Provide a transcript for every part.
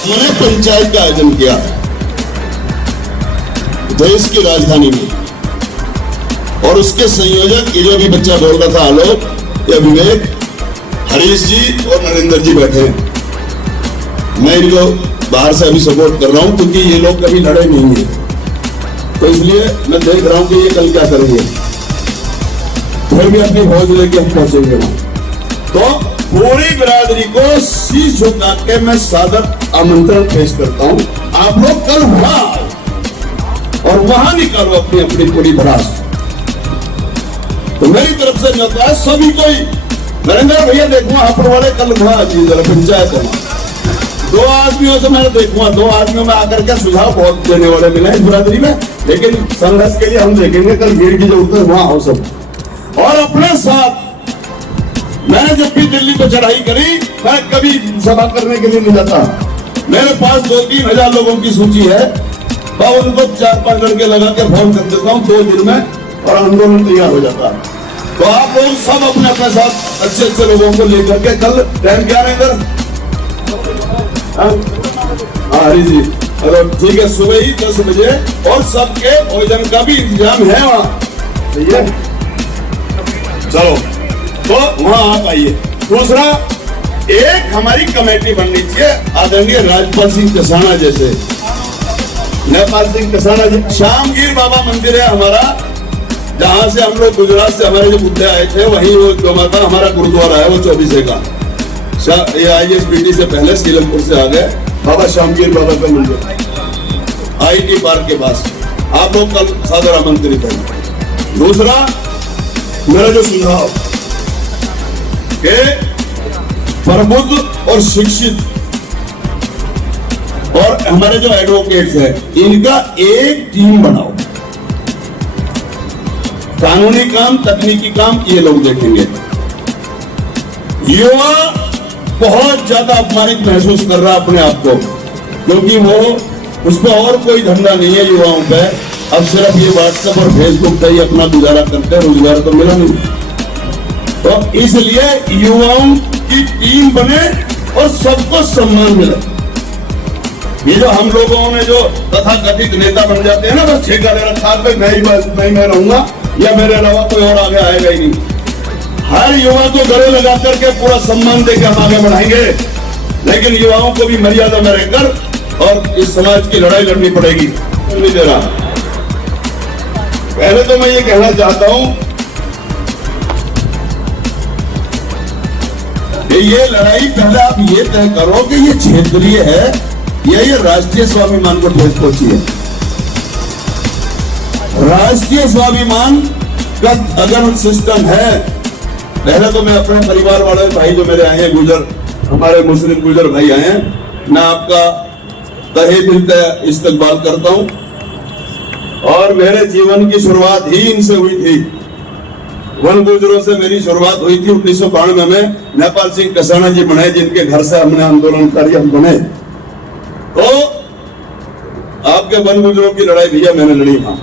मैंने पंचायत का आयोजन किया देश की राजधानी में, और उसके संयोजक ये जो भी बच्चा बोल रहा था आलोक, ये विवेक, हरीश जी और नरेंद्र जी बैठे हैं। मैं इनको बाहर से अभी सपोर्ट कर रहा हूं क्योंकि ये लोग कभी लड़े नहीं है, तो इसलिए मैं देख रहा हूं कि ये कल क्या करेंगे। फिर भी अपनी फौज लेके हम पहुंचेंगे वहां। तो पूरी बिरादरी को शीश झुका के मैं सादर आमंत्रण पेश करता हूं, आप लोग कल वहां आओ और वहां निकालो अपनी अपनी पूरी भड़ास। तो मेरी तरफ से न्योता है सभी कोई, नरेंद्र भैया देखूंगा आप वाले कल वहां जरा पंचायत है। 2 आदमियों से मैंने देखूंगा, 2 आदमियों में आकर के सुझाव बहुत देने वाले मिले इस बिरादरी में, लेकिन संघर्ष के लिए हम देखेंगे कल भीड़ की जरूरत है, वहां आओ सब। और अपने साथ मैंने जब भी दिल्ली पे चढ़ाई करी, मैं कभी सभा करने के लिए नहीं जाता, मेरे पास 2-3 हजार लोगों की सूची है, मैं उनको 4-5 लड़के लगा के फोन कर देता हूँ 2 दिन में, और आंदोलन तैयार हो जाता है। तो आप लोग सब अपने अपने साथ अच्छे अच्छे लोगों को लेकर के कल टाइम क्या है इधर, हरी जी, अगर ठीक है सुबह ही 10 बजे, और सबके भोजन का भी इंतजाम है वहाँ, ठीक है। चलो तो वहां आप आइए। दूसरा, एक हमारी कमेटी बननी चाहिए आदरणीय राजपाल सिंह कसाना जैसे, नेपाल सिंह कसाना जी, श्यामगिर बाबा मंदिर है हमारा, जहां से हम लोग गुजरात से हमारे जो बुद्ध आए थे, वहीं वो जो माता हमारा गुरुद्वारा है वो 24 का, ये ISBT से पहले सीलमपुर से आ गए, बाबा श्यामगिर बाबा का मंदिर IT पार्क के पास, आप लोग कल सादर आमंत्रित हैं। दूसरा मेरा जो सुझाव के प्रबुद्ध और शिक्षित और हमारे जो एडवोकेट्स हैं, इनका एक टीम बनाओ, कानूनी काम तकनीकी काम ये लोग देखेंगे। युवा बहुत ज्यादा अपमानित महसूस कर रहा अपने आप को, क्योंकि वो उस पर और कोई धंधा नहीं है युवाओं पे, अब सिर्फ ये व्हाट्सएप और फेसबुक पे ही अपना गुजारा करते हैं, रोजगार तो मिला नहीं। तो इसलिए युवाओं की टीम बने और सबको सम्मान मिले। ये जो हम लोगों ने जो तथाकथित नेता बन जाते हैं ना, बस ठेका ले रखा है, मैं रहूंगा या मेरे अलावा कोई और आगे आएगा ही नहीं। हर युवा को गले लगा करके पूरा सम्मान देकर हम आगे बढ़ाएंगे, लेकिन युवाओं को भी मर्यादा में रहकर और इस समाज की लड़ाई लड़नी पड़ेगी। नहीं दे रहा, पहले तो मैं ये कहना चाहता हूं कि ये लड़ाई पहले आप ये तय करो कि ये क्षेत्रीय है या ये राष्ट्रीय स्वाभिमान को ठेस पहुंची है। राष्ट्रीय स्वाभिमान का अगर सिस्टम है, पहले तो मैं अपने परिवार वाले भाई जो मेरे आए हैं गुजर, हमारे मुस्लिम गुजर भाई आए हैं, मैं आपका तहे दिल से इस्तकबाल करता हूं, और मेरे जीवन की शुरुआत ही इनसे हुई थी। वन गुजरों से मेरी शुरुआत हुई थी 1992 में, नेपाल सिंह कसाना जी बने, जिनके घर से हमने आंदोलनकारी हम बने। तो आपके वन गुजरों की लड़ाई भैया मैंने लड़ी, था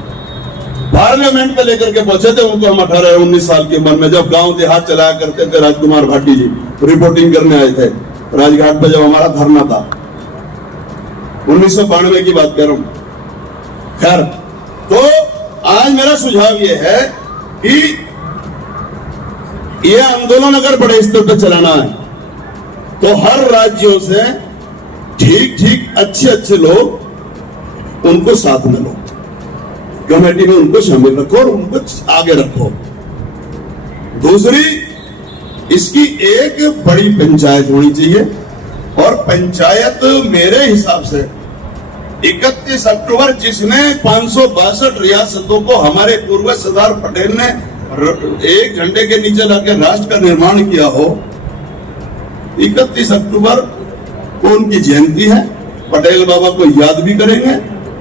पार्लियामेंट पे लेकर के पहुंचे थे उनको हम 18-19 साल की उम्र में, जब गांव देहात चलाया करते थे राजकुमार भाटी जी, रिपोर्टिंग करने आए थे राजघाट पे जब हमारा धरना था, 1992 की बात कर रहा हूं। खैर, तो आज मेरा सुझाव ये है कि ये आंदोलन अगर बड़े स्तर पर चलाना है तो हर राज्यों से ठीक अच्छे अच्छे लोग उनको साथ में लो, कमेटी में उनको शामिल रखो और उनको आगे रखो। दूसरी, इसकी एक बड़ी पंचायत होनी चाहिए, और पंचायत मेरे हिसाब से 31 अक्टूबर जिसने 562 रियासतों को हमारे पूर्वज सरदार पटेल ने एक झंडे के नीचे लाकर राष्ट्र का निर्माण किया हो, 31 अक्टूबर को उनकी जयंती है, पटेल बाबा को याद भी करेंगे,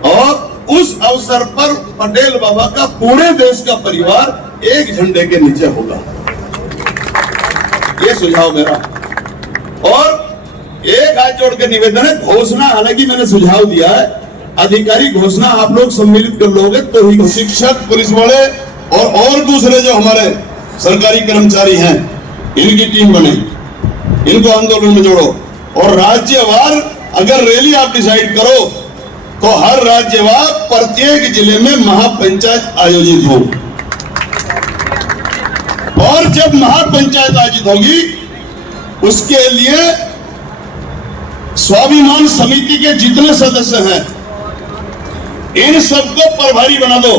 और उस अवसर पर पटेल बाबा का पूरे देश का परिवार एक झंडे के नीचे होगा। ये सुझाव मेरा। और एक हाथ जोड़ के निवेदन है, घोषणा हालांकि मैंने सुझाव दिया है, अधिकारी घोषणा आप लोग सम्मिलित कर लोगे तो ही। शिक्षक, पुलिस वाले और दूसरे जो हमारे सरकारी कर्मचारी हैं, इनकी टीम बने, इनको आंदोलन में जोड़ो, और राज्यवार अगर रैली आप डिसाइड करो तो हर राज्यवार प्रत्येक जिले में महापंचायत आयोजित हो, और जब महापंचायत आयोजित होगी उसके लिए स्वाभिमान समिति के जितने सदस्य हैं इन सबको प्रभारी बना दो,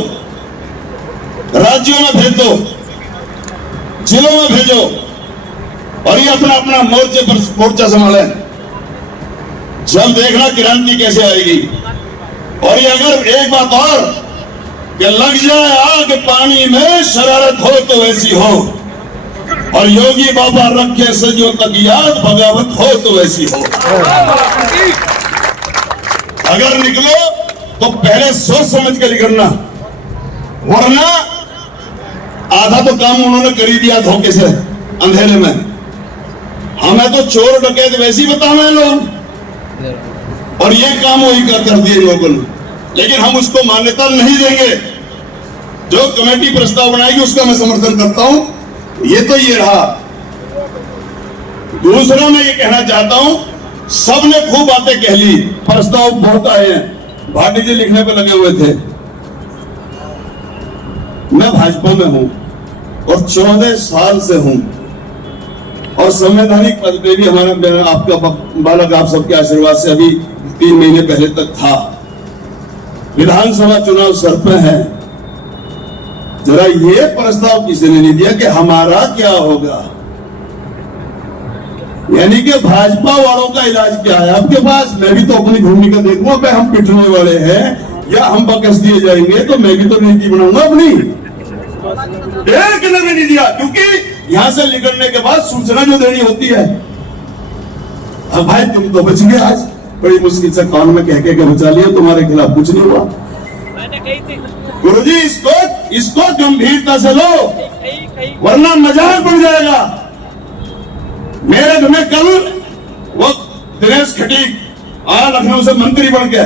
राज्यों में भेज दो, जिलों में भेजो, और ये अपना अपना मोर्चा संभाले। जब देखना क्रांति कैसे आएगी। और ये अगर एक बात और कि लग जाए आग पानी में शरारत हो तो वैसी हो, और योगी बाबा रखे सदियों तक याद बगावत हो तो वैसी हो। अगर निकलो तो पहले सोच समझ कर निकलना, वरना आधा तो काम उन्होंने कर ही दिया धोखे से अंधेरे में। हमें तो चोर डकैत वैसे ही बताना लोग, और ये काम वही कर दिए लोगों ने, लेकिन हम उसको मान्यता नहीं देंगे। जो कमेटी प्रस्ताव बनाएगी उसका मैं समर्थन करता हूं। ये तो ये रहा। दूसरा मैं ये कहना चाहता हूं, सबने खूब बातें कह ली, प्रस्ताव बहुत आए हैं, भाटी जी लिखने पे लगे हुए थे। मैं भाजपा में हूं और 14 साल से हूं, और संवैधानिक पद पे भी हमारा आपका बालक आप सबके आशीर्वाद से अभी 3 महीने पहले तक था। विधानसभा चुनाव सर पे है। जरा ये प्रस्ताव किसी ने नहीं दिया कि हमारा क्या होगा, यानी कि भाजपा वालों का इलाज क्या है आपके पास। मैं भी तो अपनी भूमिका देखूंगा, भाई हम पिटने वाले हैं या हम बकस दिए जाएंगे, तो मैं भी तो नीति बनाऊंगा अपनी। एक ने भी नहीं दिया, क्योंकि यहां से निकलने के बाद सूचना जो देनी होती है। अब भाई तुम तो बच गए, आज बड़ी मुश्किल से कान में कह के बचा लिया, तुम्हारे खिलाफ कुछ नहीं हुआ। गुरुजी इसको गंभीरता से लो, वरना मजाक बन जाएगा। मेरे घर में कल वो दिनेश खटीक आया लखनऊ से मंत्री बन के,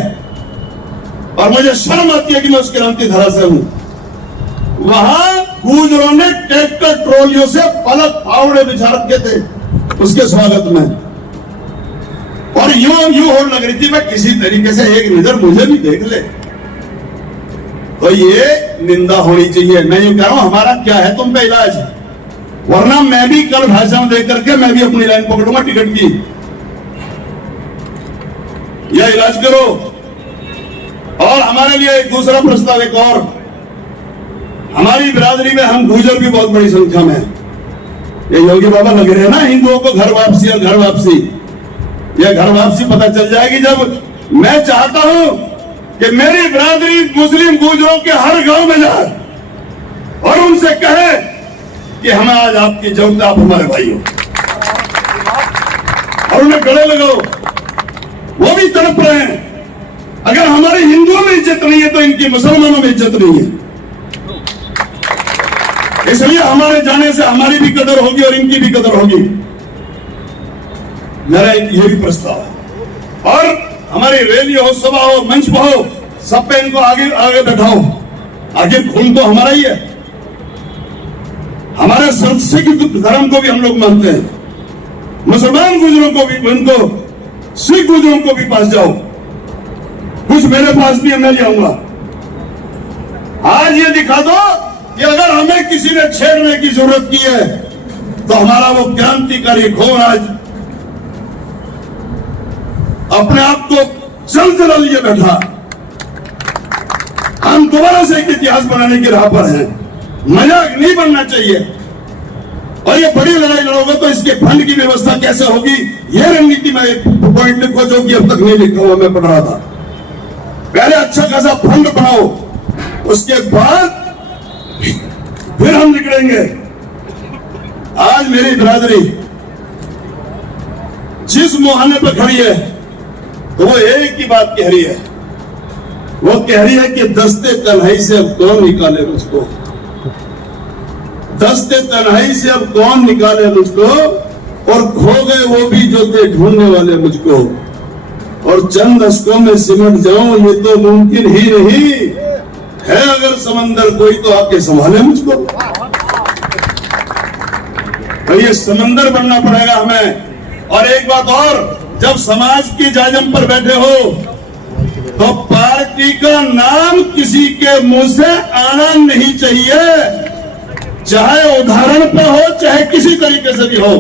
और मुझे शर्म आती है कि मैं उसके क्रांति धारा से हूं। वहां गुजरों ने ट्रैक्टर ट्रॉलियों से पलक फावड़े बिछा रखे थे उसके स्वागत में, और यूं होड़ लग रही थी मैं किसी तरीके से एक नजर मुझे भी देख ले। तो ये निंदा होनी चाहिए। मैं ये कह रहा हूं, हमारा क्या है तुम पे इलाज, वरना मैं भी कल भाषण दे करके मैं भी अपनी लाइन पकड़ूंगा टिकट की। यह इलाज करो। और हमारे लिए एक दूसरा प्रस्ताव, एक और, हमारी बिरादरी में हम गुर्जर भी बहुत बड़ी संख्या में, ये योगी बाबा लगे रहे ना हिंदुओं को घर वापसी और घर वापसी। यह घर वापसी पता चल जाएगी जब मैं चाहता हूं कि मेरी बिरादरी मुस्लिम गुर्जरों के हर गांव में जाए और उनसे कहे कि हमें आज आपकी जरूरत है, आप हमारे भाई हो, और उन्हें गले लगाओ। वो भी तड़प रहे हैं। अगर हमारे हिंदुओं में इज्जत नहीं है तो इनकी मुसलमानों में इज्जत नहीं है। इसलिए हमारे जाने से हमारी भी कदर होगी और इनकी भी कदर होगी। मेरा ये भी प्रस्ताव है। और हमारी रैली हो, सभा हो, मंच हो, सब पे इनको आगे आगे बैठाओ। आगे खून तो हमारा ही है। हमारे सिख धर्म को भी हम लोग मानते हैं, मुसलमान गुजरों को भी, उनको सिख गुजरों को भी पास जाओ। कुछ मेरे पास भी मैं ले आऊंगा। आज ये दिखा दो कि अगर हमें किसी ने छेड़ने की जरूरत की है तो हमारा वो क्रांतिकारी घोर आज अपने आप को जलजला लिए बैठा। हम दोबारा से एक इतिहास बनाने की राह पर हैं। मजाक नहीं बनना चाहिए। और ये बड़ी लड़ाई लड़ोगे तो इसके फंड की व्यवस्था कैसे होगी, ये रणनीति में एक पॉइंट लिखो जो कि अब तक नहीं लिखा हुआ, मैं पढ़ रहा था। पहले अच्छा खासा फंड बनाओ, उसके बाद फिर हम निकलेंगे। आज मेरी बिरादरी जिस मुहाने पर खड़ी है तो वो एक ही बात कह रही है। वो कह रही है कि दस्ते तन्हाई से अब कौन निकाले मुझको, दस्ते तन्हाई से अब कौन निकाले मुझको, और खो गए वो भी जो थे ढूंढने वाले मुझको, और चंद अशकों में सिमट जाऊं ये तो मुमकिन ही नहीं है। अगर समंदर कोई तो आके संभाले मुझको। तो ये समंदर बनना पड़ेगा हमें। और एक बात और, जब समाज की जाजम पर बैठे हो तो पार्टी का नाम किसी के मुंह से आना नहीं चाहिए, चाहे उदाहरण पे हो चाहे किसी तरीके से भी हो।